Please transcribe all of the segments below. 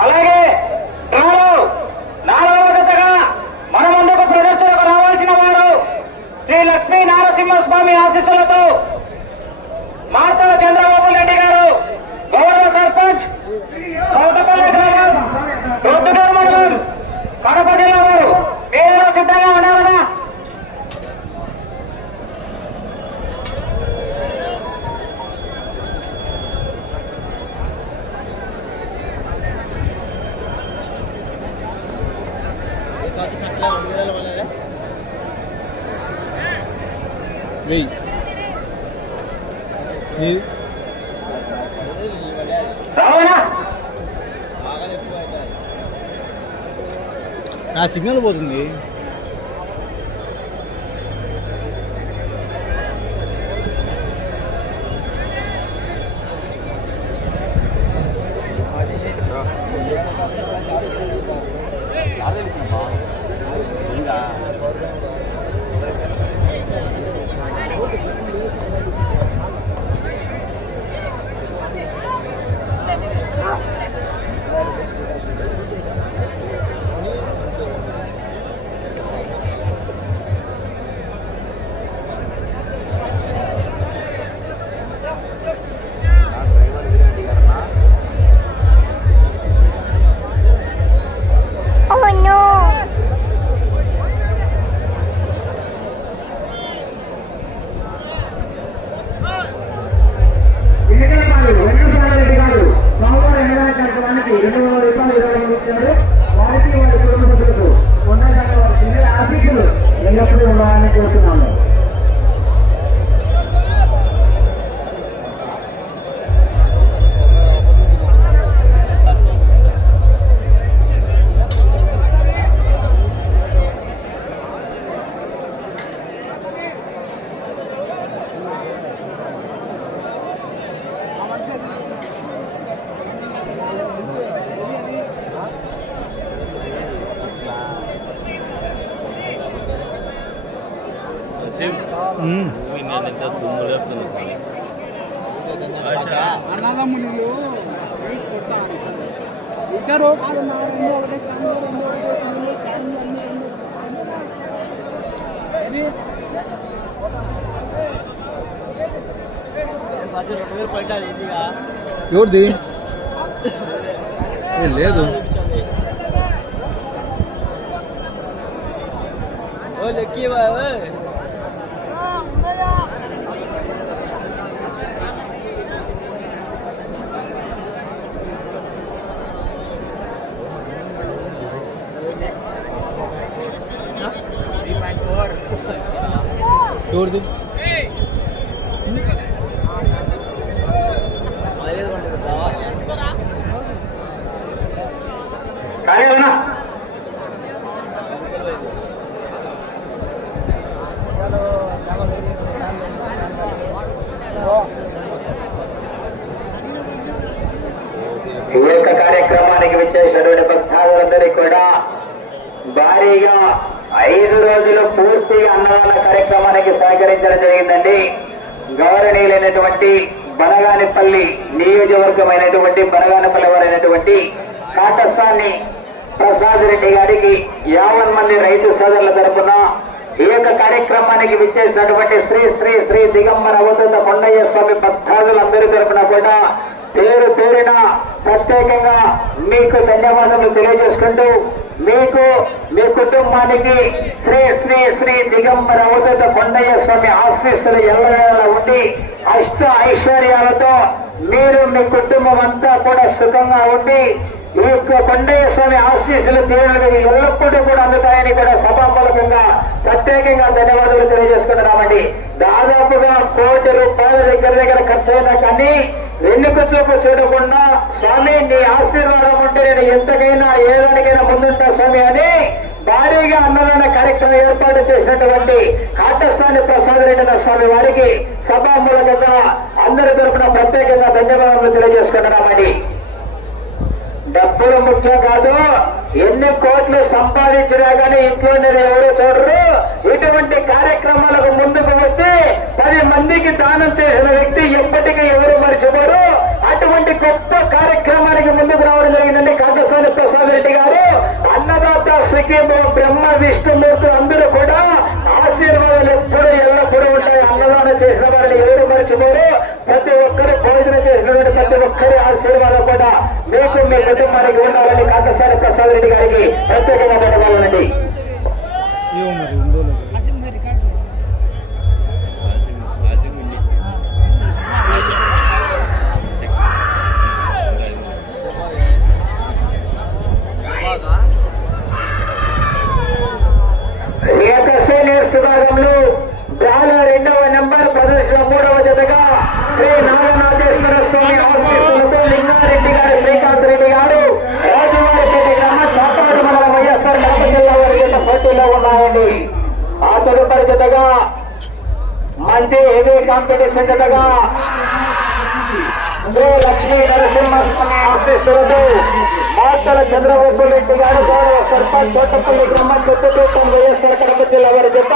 అలాగే డ్రాలో నాలుగవ జతగా మన ముందుకు ప్రదర్శనకు రావాల్సిన వారు శ్రీ లక్ష్మీ నారసింహస్వామి ఆశీస్సులతో మార్తల చంద్రబాబు రెడ్డి గారు గౌరవ సర్పంచ్ కౌతపల్లి గ్రామం రొద్దుటూరు మండలం కడప జిల్లా వారు మీరు సిద్ధంగా ఉన్నారన్నా వెయ్యి నీది రావణా ఆ సిగ్నల్ పోతుంది. ¡Vamos! ¡Vamos! ¡Vamos! ¡Vamos! ¡Vamos! ¡Vamos! ఇద్దరు కాదు నా రెండు ఒకటే రెండు రెండు ఒకటే రెండు రెండు అన్ని రెండు ఇది ఎవరిది ఏ లేదు ఎవరిది కానీ అవునా ఈ యొక్క కార్యక్రమానికి విచ్చేసినటువంటి భక్తాదులందరికీ కూడా భారీగా ఐదు రోజులు పూర్తిగా అన్నదాన కార్యక్రమానికి సహకరించడం జరిగిందండి. గౌరవనీయులైనటువంటి బనగానిపల్లి నియోజకవర్గమైనటువంటి బనగానిపల్లి వారైనటువంటి కాటస్వామి ప్రసాద్ రెడ్డి గారికి యావన్ మంది రైతు సోదరుల తరపున ఈ యొక్క కార్యక్రమానికి విచ్చేసినటువంటి శ్రీ శ్రీ శ్రీ దిగంబర అవతృత కొండయ్య స్వామి భక్తాదులందరి తరపున కూడా పేరు పేరిన ప్రత్యేకంగా మీకు ధన్యవాదాలు తెలియజేసుకుంటూ మీకు మీ కుటుంబానికి శ్రీ శ్రీ శ్రీ దిగంబర అవధూత కొండయ్య స్వామి ఆశీస్సులు ఎల్లవేళ ఉండి అష్ట ఐశ్వర్యాలతో మీరు మీ కుటుంబం అంతా కూడా సుఖంగా ఉండి ఈ యొక్క కొండయ్య స్వామి ఆశీస్సులు తీరులు ఎల్లప్పుడూ కూడా అందుతాయని కూడా సభామూలకంగా ప్రత్యేకంగా ధన్యవాదాలు తెలియజేసుకుంటున్నామండి. దాదాపుగా కోటి రూపాయల దగ్గర దగ్గర ఖర్చు అయినా కానీ వెన్నుకు చూపు చూడకుండా స్వామి నీ ఆశీర్వాదం ఉంటే నేను ఎంతకైనా ఏదానికైనా ముందుంటా స్వామి అని భారీగా అన్నదాన కార్యక్రమం ఏర్పాటు చేసినటువంటి కాటస్వామి ప్రసాద్ రెడ్డి స్వామి వారికి సభామూలకంగా అందరి తరఫున ప్రత్యేకంగా ధన్యవాదాలు తెలియజేసుకుంటున్నామని డబ్బులు ముఖ్యం కాదు. ఎన్ని కోట్లు సంపాదించినా కానీ ఇంట్లో ఎవరు చూడరు. ఇటువంటి కార్యక్రమాలకు ముందుకు వచ్చి పది మందికి దానం చేసిన వ్యక్తి ఎప్పటికీ ఎవరు మర్చిపోరు. అటువంటి గొప్ప కార్యక్రమానికి ముందుకు రావడం జరిగిందండి కాకసాని ప్రసాద్ రెడ్డి గారు. అన్నదాత శ్రీకేమ బ్రహ్మ విష్ణుమూర్తులు అందరూ కూడా ఆశీర్వాదాలు ఎప్పుడూ ఎల్లప్పుడూ ఉంటాయి. అన్నదానం చేసిన వారిని ఎవరు మర్చిపోరు. ప్రతి ఒక్కరి కూడా మీకు మీ కుటుంబానికి ఉండాలని కాకసాని ప్రసాద్ రెడ్డి గారికి ప్రత్యేకంగా పడవాలండి విభాగంలో బాల రెండవ నెంబర్ ప్రదర్శన మూడవ జతగా శ్రీ నాగనాథేశ్వర స్వామి ఆశీస్సులతో లింగారెడ్డి గారు శ్రీకాంత్ రెడ్డి గారు రాజువారిపేట గ్రామ చాపాడు మండలం వైఎస్ఆర్ కడప జిల్లా వారి జత పోటీలో ఉన్నాయండి. ఆ తదుపరి జతగా మంచి హెవీ కాంపిటీషన్ జతగా శ్రీ లక్ష్మీ నరసింహస్వామి ఆశీస్సులతో మార్తల చంద్రబాబు రెడ్డి గారు గౌరవ సర్పంచ్ తోటపల్లి గ్రామం కొత్తపేటం వైఎస్ఆర్ కడప జిల్లా వారి జత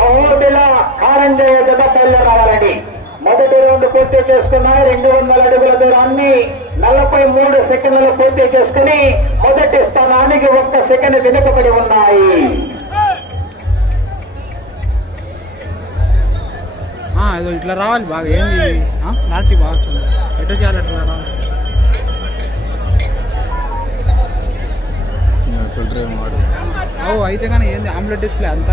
అహోబిల కారంజయ జత పల్లె రావాలండి మొదటి రౌండ్ పూర్తి చేసుకున్నాయి. రెండు వందల అడుగుల దూరాన్ని నలభై మూడు సెకండ్లు పూర్తి చేసుకుని మొదటి స్థానానికి ఒక్క సెకండ్ వెనుకబడి ఉన్నాయి. ఇట్లా రావాలి బాగా. ఏంది ఇది? క్లారిటీ బాగా ఎట్లా చేయాలి అట్లా రావాలి? ఓ అయితే కానీ ఏంది? ఆమ్లెట్ డిస్ప్లే అంత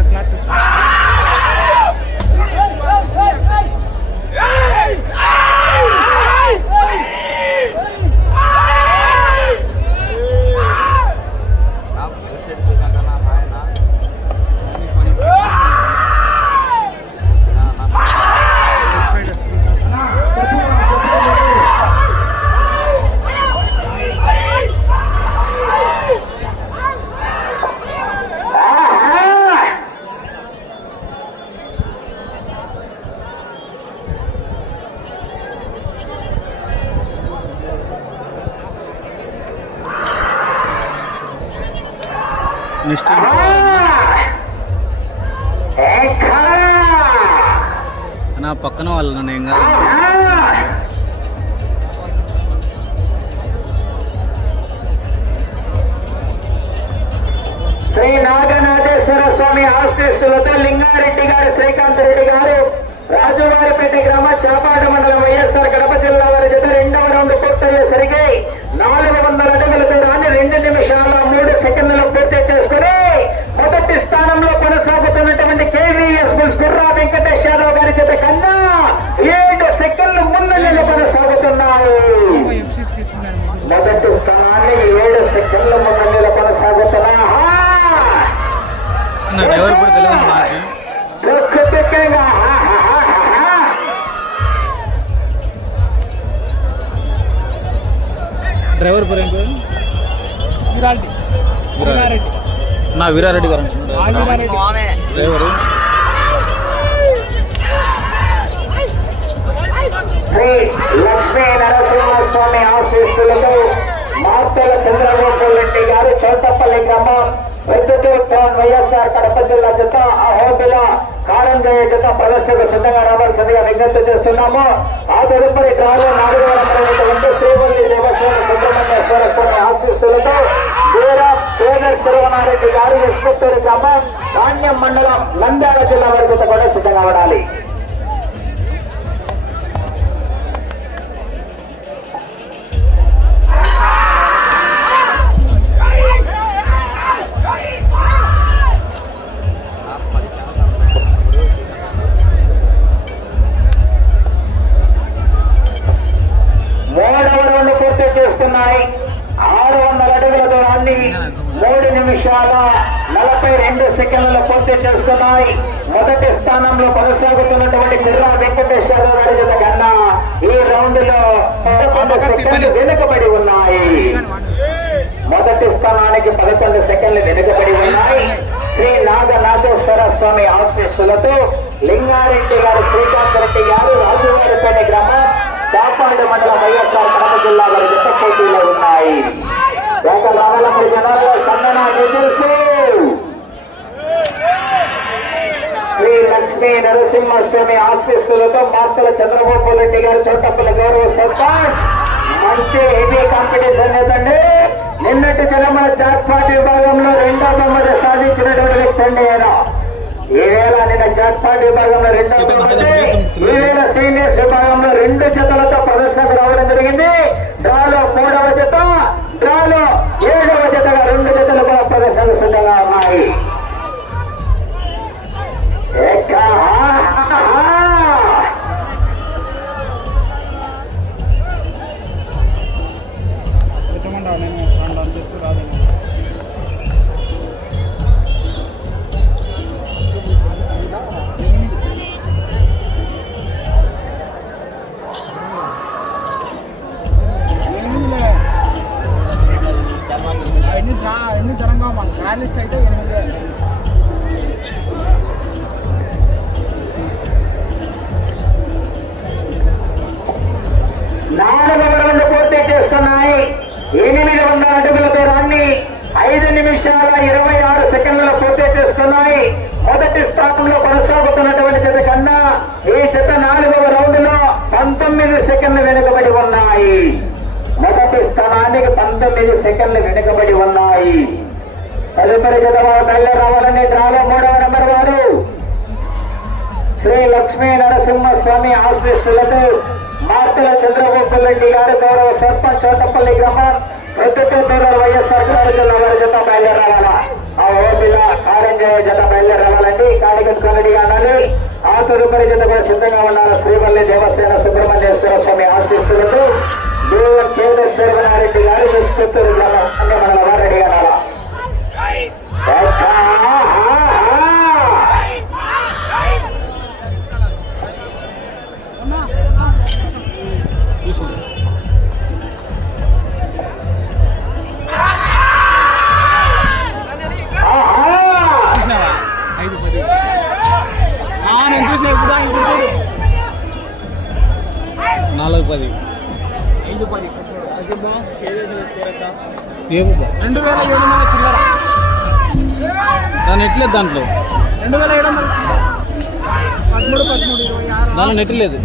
Hey! Hey! Hey! Hey! స్వామి ఆశీస్సులతో లింగారెడ్డి గారు శ్రీకాంత్ రెడ్డి గారు రాజువారిపేట గ్రామ చాపాట మండలం వైఎస్ఆర్ కడప జిల్లా వారి జత రెండవ రౌండ్ పూర్తయ్యేసరికి నాలుగు వందల అడుగుల రాని రెండు నిమిషాల మూడు సెకండ్లలో పూర్తి చేసుకుని మొదటి స్థానంలో కొనసాగుతున్నటువంటి కేవీఎస్ బుల్స్ గుర్రా వెంకటేష్ యాదవ్ గారి జత కన్నా ఏడు సెకండ్లు ముందంజలో కొనసాగుతున్నాయి. మొదటి స్థానాన్ని ఏడు సెకండ్ల ముందంజలో కొనసాగుతున్నా నా డ్రైవర్ కూడా తెలియదు నాకు డ్రైవర్ పేరు ఏం పేరు వీరారెడ్డి. నా వీరారెడ్డి గారు డ్రైవరు. శ్రీ లక్ష్మీ నరసింహస్వామి ఆశీస్సులతో మార్తల చంద్రబాబు రెడ్డి గారు చౌటపల్లి గ్రామం. వెద్దతూర్ వైఎస్ఆర్ కడప జిల్లా జత అహోబిల కారంజయ జత ప్రదర్శనకు సిద్ధంగా రావాల్సిందిగా విజ్ఞప్తి చేస్తున్నాము ఆ తదుపరి డ్రాలో నాలుగవరమైనటువంటి శ్రీవల్లి దేవస్వామి సుబ్రహ్మణ్యేశ్వర స్వామి ఆశీస్సులతో వీర పేదర్ శివనారెడ్డి గారు ఎస్కొత్తూరు గ్రామం ధాన్యం మండలం నంద్యాల జిల్లా వరకు కూడా సిద్ధంగా ఉండాలి నిమిషాల నలభై రెండు సెకండ్లలో పూర్తి చేసుకున్నాయి. మొదటి స్థానంలో కొనసాగుతున్నటువంటి చిర్రా వెంకటేశ్వర గారి జత కన్నా ఈ రౌండ్లో పదకొండు సెకండ్లు వెనుకబడి ఉన్నాయి. మొదటి స్థానానికి పదకొండు సెకండ్లు వెనుకబడి ఉన్నాయి. శ్రీ నాగనాథేశ్వర స్వామి ఆశీస్సులతో లింగారెడ్డి గారు శ్రీకాంత్ రెడ్డి గారు రాజువారిపేట గ్రామం చాపాడు మండలం వైఎస్ఆర్ కడప జిల్లా వారి జత పోటీలో ఉన్నాయి. ఒక రావాలమ్మడి జనాల్లో స్పందన డీటెయిల్స్ శ్రీ లక్ష్మీ నరసింహస్వామి ఆశీస్సులతో మార్తల చంద్రబాబు రెడ్డి గారు చోటపల్లి గౌరవ సర్పంచ్. మంచి హెవీ కాంపిటీషన్ ఏదండి? నిన్నటి దినమున జాక్పాట్ విభాగంలో రెండో బహుమతి సాధించినటువంటి వ్యక్తి అండి ఆయన ఈవేళ నిన్న జాక్పాట్ విభాగంలో రెండో బహుమతి ఈవేళ సీనియర్స్ విభాగంలో రెండు జతలతో ప్రదర్శనకు రావడం జరిగింది. డ్రాలో మూడవ జత డ్రాలో ఏడు ధరంగా అంటే ఎనిమిది. వేలు నాలుగు నాలుగవ పూర్తి చేసుకున్నాయి ఎనిమిది వందల అడుగుల దూరాన్ని ఐదు నిమిషాల ఇరవై ఆరు సెకండ్లలో పూర్తి చేసుకున్నాయి మొదటి స్థానంలో కొనసాగుతున్నటువంటి జత కన్నా ఈ జత నాలుగవ రౌండ్లో పంతొమ్మిది సెకండ్లు వెనుకబడి ఉన్నాయి. మొదటి స్థానానికి పంతొమ్మిది సెకండ్లు వెనుకబడి ఉన్నాయి. తదుపరి జత రావాలని డ్రాలో మూడవ నెంబర్ వారు శ్రీ లక్ష్మీ నరసింహస్వామి ఆశీస్సులతో మార్తల చంద్రబాబు రెడ్డి గారు గౌరవ సర్పంచ్ చోటపల్లి గ్రామం ప్రొద్దుటూరు వైఎస్ఆర్ గారు జిల్లా వారి జత బయలుదేరావాలా ఆ ఓపిల కారంజయ జత బయలుదేరావాలండి కాడికట్టుకొని రెడ్డిగా ఉండాలి ఆ తదుపరి జత కూడా సిద్ధంగా ఉన్నారు శ్రీవల్లి దేవసేన సుబ్రహ్మణ్యేశ్వర స్వామి ఆశీస్సులతో. దేవన్ కేంద్ర శోభనారెడ్డి గారు విష్ణుత్తూరు గ్రామం అన్ని మన వారు రెడీగా ఉండాలా ఆరు దాంట్లో నెట్ లేదు.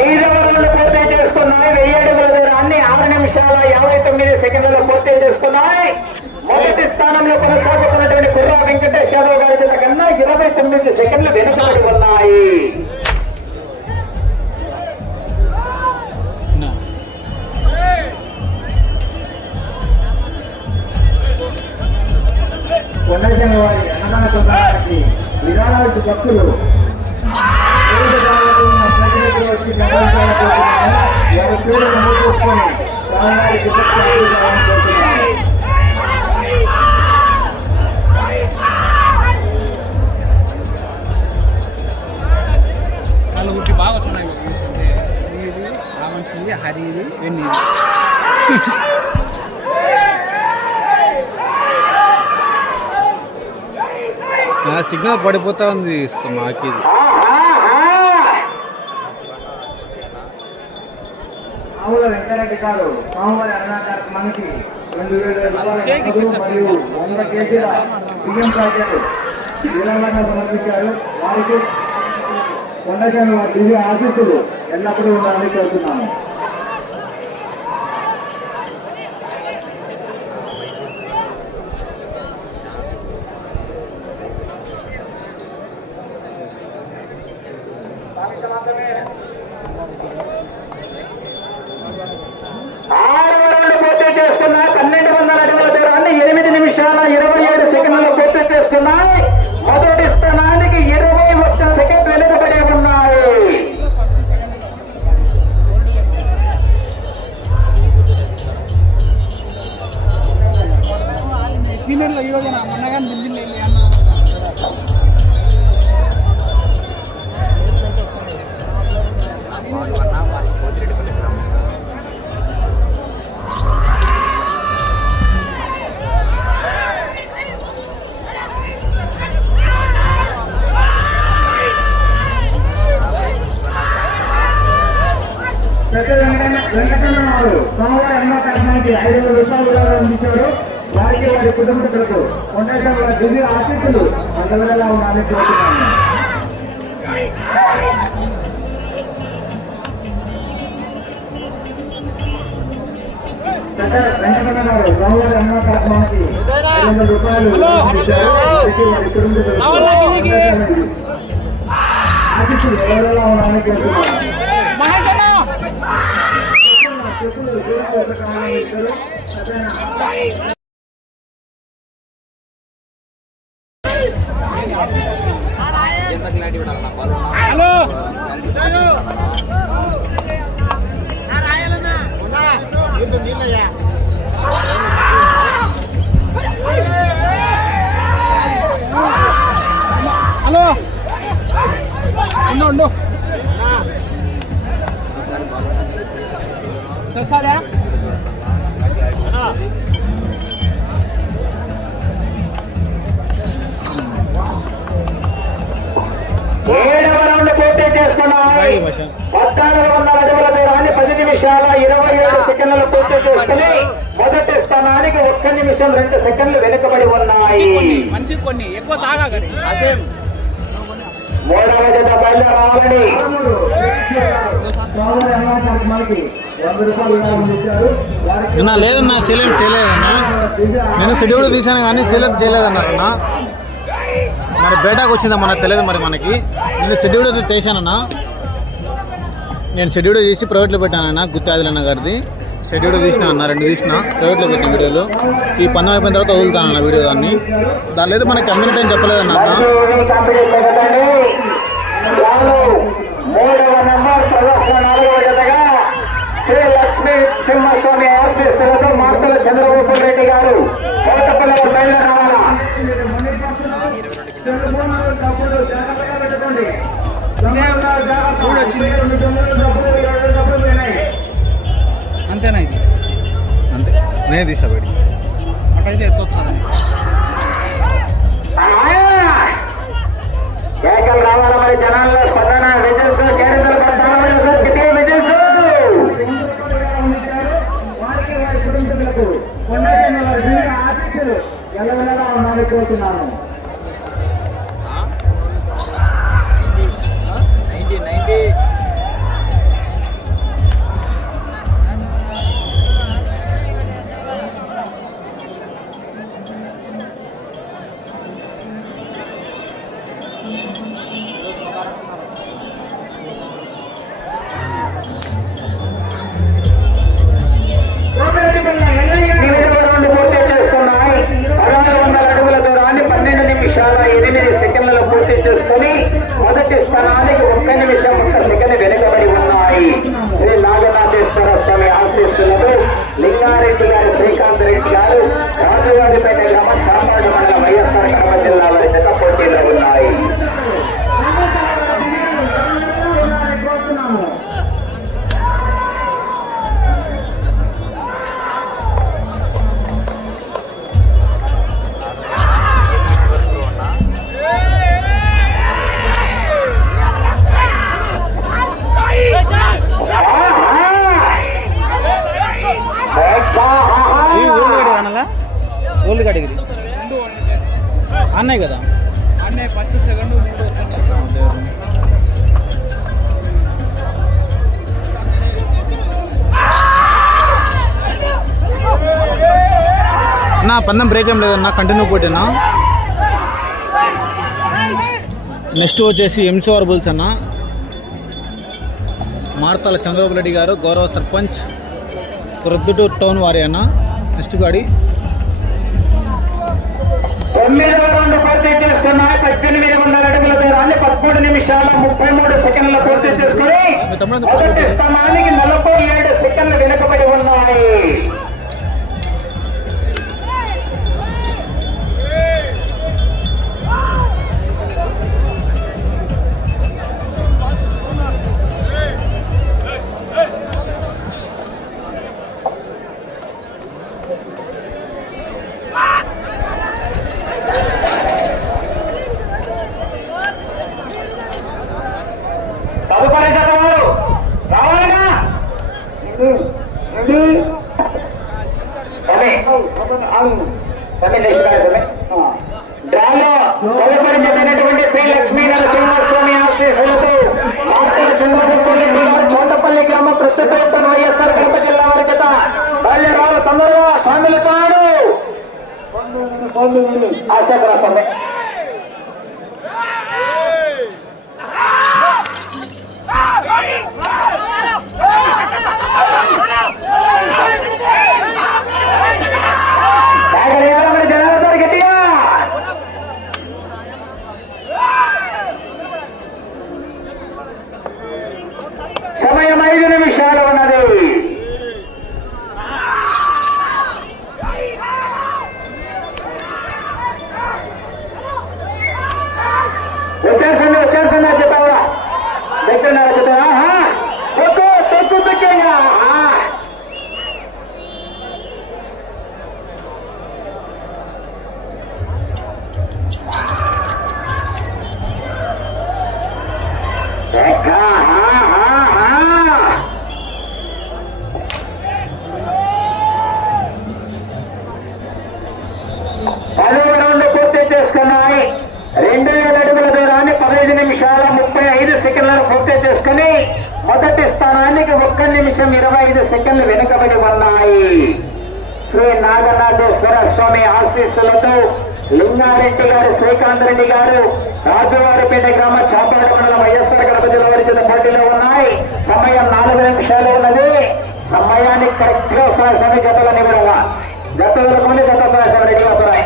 ఐదవ రౌండ్ పూర్తి చేసుకున్నాయి. వెయ్యి అడుగుల దూరాన్ని ఆరు నిమిషాల యాభై తొమ్మిది సెకండ్లలో పూర్తి చేసుకున్నాయి. మొదటి స్థానంలో కొనసాగుతున్నటువంటి కుర్రా వెంకటేష్ గారి కన్నా ఇరవై తొమ్మిది సెకండ్లు వెనుకబడి ఉన్నాయి. కొండజన వారి అన్నదాన సొంతానికి విరాళాలకు భక్తులు. వారి పేరు నమోదు చేసుకొని వాళ్ళు గుట్టి బాగా వచ్చినాయి రావాల్సింది హరిది వెన్నీరు రామన్సింది హరి ఇది ఎన్ని నా సిగ్నల్ పడిపోతా ఉంది ఇసుక మాకు ఇది ఆవుల వెంకరెడ్డి గారు స్వామివారి అన్నదాన కార్యక్రమానికి రెండు వేల రూపాయల షేక్ నగదు ఇచ్చేసారు మరియు వంద కేజీల బియ్యం ప్యాకెట్ విరాళంగా సమర్పించారు. వారికి కొండజన దివ్య ఆశీస్సులు ఎల్లప్పుడూ ఉండాలని కోరుతున్నాము. సీనియర్లో ఈ రోజున మొన్న కానీ దింపిల్లి అన్న కార్మికులు అందరిలా ఉండాలని కోరుతున్నాను వెంకటన్న గారు కోరుతున్నాము మహేష్ అన్న హలో హలో ఉండు ఉండు తెచ్చాడా ఏడవ రౌండ్ పూర్తి చేసుకున్నాయి పద్నాలుగు వందల అడుగుల దూరాన్ని పది నిమిషాల ఇరవై ఏడు సెకండ్లు పూర్తి చేసుకుని మొదటి స్థానానికి ఒక్క నిమిషం రెండు సెకండ్లు వెనుకబడి ఉన్నాయి. మూడవ జత బయలు రావాలని లేదన్నా సెలెక్ట్ చేయలేదన్నా. నేను షెడ్యూల్ తీశాను కానీ సెలెక్ట్ చేయలేదన్నారన్నా. మరి బేటాకు వచ్చిందా మనకు తెలియదు మరి మనకి. నేను షెడ్యూల్ చేశానన్నా. తీశానన్నా నేను షెడ్యూల్ తీసి ప్రైవేట్లో పెట్టానన్నా గుత్తాదిలన్న గారిది. షెడ్యూల్ తీసిన అన్న రెండు తీసిన ప్రైవేట్లో పెట్టిన వీడియోలు ఈ పన్ను అయిపోయిన తర్వాత వదులుతానన్న వీడియో దాన్ని. దాని లేదు మనకి కమ్యూనిటీ అని చెప్పలేదన్న శ్రీ లక్ష్మీ సింహస్వామి ఆశీస్సులతో అంతే నేనే నిమిషం ఒక్క సెకండ్ వెనుకబడి ఉన్నాయి. శ్రీ నాగనాథేశ్వర స్వామి ఆశీస్సులతో లింగారెడ్డి గారు శ్రీకాంత్ రెడ్డి గారు రాజుగారిపేట గ్రామ చాపాడు మండల వైఎస్ఆర్ కడప జిల్లా వారి జత పోటీలో ఉన్నాయి. అన్నాయి కదా? అన్నయ్య ఫస్ట్ సెకండ్ మూడు నా పందెం బ్రేక్ ఏం లేదన్నా కంటిన్యూ పోటీనా నెక్స్ట్ వచ్చేసి ఎంసీఆర్ బుల్స్ అన్న. మార్తాల చంద్రబాబు రెడ్డి గారు గౌరవ సర్పంచ్ ప్రొద్దుటూరు టౌన్ వారి అన్న. నెక్స్ట్ గాడి. పదమూడు నిమిషాల ముప్పై మూడు సెకండ్ల పూర్తి చేసుకుని మొదటి స్థానానికి నలభై ఏడు సెకండ్లు వెనుకబడి ఉన్నాయి. నిమిషం ఇరవై ఐదు సెకండ్లు వెనుకబడి ఉన్నాయి. శ్రీ నాగనాథేశ్వర స్వామి ఆశీస్సులతో లింగారెడ్డి గారు శ్రీకాంత్ రెడ్డి గారు రాజువారిపేట గ్రామ చాపాడ మండలం వైఎస్ఆర్ గణప జిల్లా వారి పోటీలో ఉన్నాయి. సమయం నాలుగు నిమిషాలు ఉన్నది. సమయానికి కరెక్ట్గా స్వామి జతలని కూడా జతలు ముందు జత స్వామి రెడీగా వస్తున్నాయి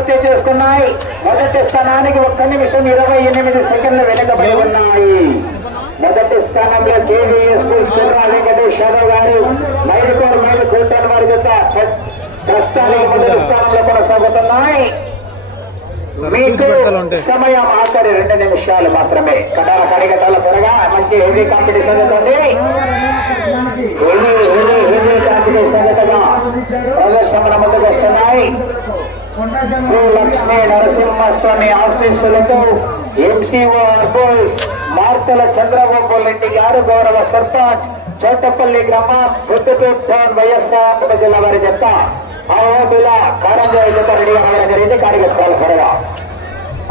పూర్తి చేసుకున్నాయి. మొదటి స్థానానికి ఒక్క నిమిషం ఇరవై ఎనిమిది సెకండ్లు వెనుకబడి ఉన్నాయి. మొదటి స్థానంలో కేవీఏ స్కూల్ వెంకటేష్ యాదవ్ గారు మైలుకోరు మైలు కూర్చొని వారి జత ప్రస్తుతానికి మొదటి స్థానంలో కొనసాగుతున్నాయి మీకు. సమయం ఆఖరి రెండు నిమిషాలు మాత్రమే. కటాల కడిగటాల త్వరగా మంచి హెవీ కాంపిటీషన్ అవుతుంది హెవీ హెవీ హెవీ కాంపిటీషన్ అవుతుందా ప్రదర్శనల ముందుకు వస్తున్నాయి. శ్రీ లక్ష్మీ నరసింహస్వామి ఆశీస్సులతో ఎంసీఓ అర్బోల్స్ మార్తల చంద్రబాబు రెడ్డి గారు గౌరవ సర్పంచ్ చోటపల్లి గ్రామం ప్రొద్దుటూర్ టౌన్ వైఎస్ఆర్ జిల్లా వారి చెత్త ఆ ఓటుల కారంజాయ జత జరిగింది. కార్యకర్తలు త్వరగా.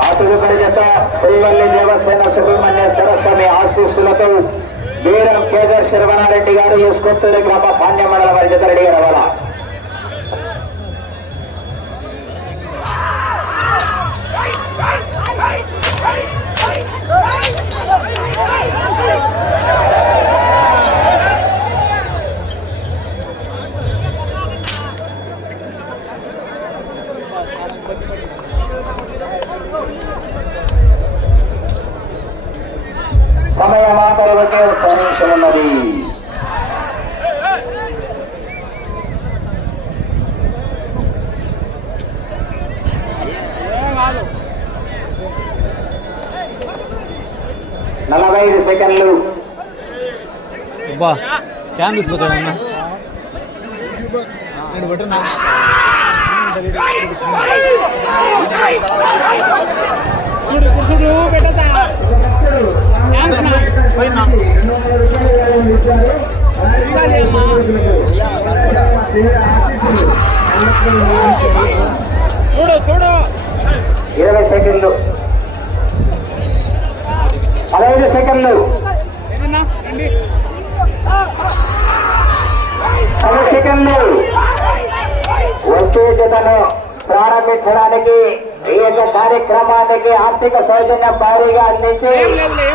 ఆ తదుపరి జత శ్రీవల్లి దేవసేన సుబ్రహ్మణ్యేశ్వర స్వామి ఆశీస్సులతో వీరం కేదర్ శర్వణారెడ్డి గారు యూసుకొత్తూరు గ్రామ పాండ్య మండలం వారి జత రెడీ రావాలా? నిమిషం ఉన్నది ఏం కాదు నలభై ఐదు సెకండ్లు అబ్బా క్యాన్ తీసుకొచ్చాడు అన్న నేను పెట్టినా చూడు చూడు చూడు చూడు ఇరవై సెకండ్లు. పదహైదు సెకండ్లు. పది సెకండ్లు. వచ్చే జతను ప్రారంభించడానికి ఈ యొక్క కార్యక్రమానికి ఆర్థిక సౌజన్యం భారీగా అందించి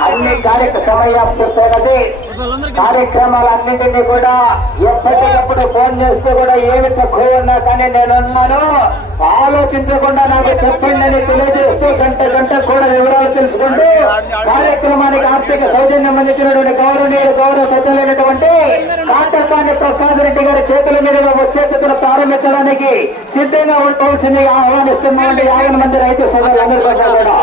అన్ని కార్యక్రమ సమయం పూర్తయినది కార్యక్రమాలన్నింటినీ కూడా ఎప్పటికప్పుడు ఫోన్ చేస్తూ కూడా ఏమి తక్కువ ఉన్నా కానీ నేనున్నాను. ఆలోచించకుండా నాకు చెప్పండి అని తెలియజేస్తూ గంట గంట కూడా వివరాలు తెలుసుకుంటూ కార్యక్రమానికి ఆర్థిక సౌజన్యం అందించినటువంటి గౌరవనీయులు గౌరవ సభ్యులైనటువంటి కాటకాన్ని ప్రసాద్ రెడ్డి గారి చేతుల మీదుగా వచ్చేట్టుకుని ప్రారంభించడానికి సిద్ధంగా ఉండవలసింది ఆహ్వానిస్తున్నామండి. యాభై మంది రైతు సోదరులందరి కూడా.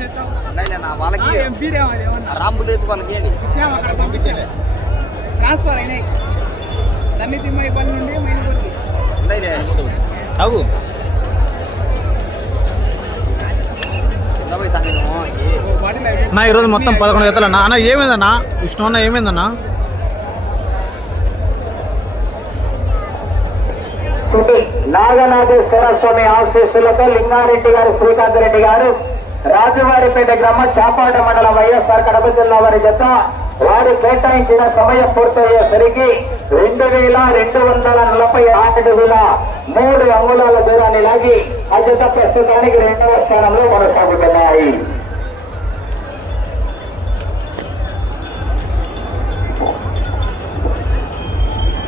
చేస్తావు? వాళ్ళకి వాళ్ళకి అక్కడ పంపించలే. ట్రాన్స్ఫర్ అయినాయి. తిమ్మాయి పని నుండి మైనపూర్కి అవు. నా ఈరోజు మొత్తం పదకొండు జతలన్నా అన్న ఏమైందన్నా? విష్ణు అన్న ఏమైందన్నా? శ్రీ నాగనాథేశ్వర స్వామి ఆశీస్సులతో లింగారెడ్డి గారు శ్రీకాంత్ రెడ్డి గారు రాజువారిపేట గ్రామం చాపాట మండలం వైఎస్ఆర్ కడప జిల్లా వారి జత వారు కేటాయించిన సమయం పూర్తయ్యేసరికి రెండు వేల రెండు వందల నలభై ఆరు వేల మూడు అంగుళాల దూరాన్ని లాగి ఆ జత ప్రస్తుతానికి రెండవ స్థానంలో కొనసాగుతున్నాయి.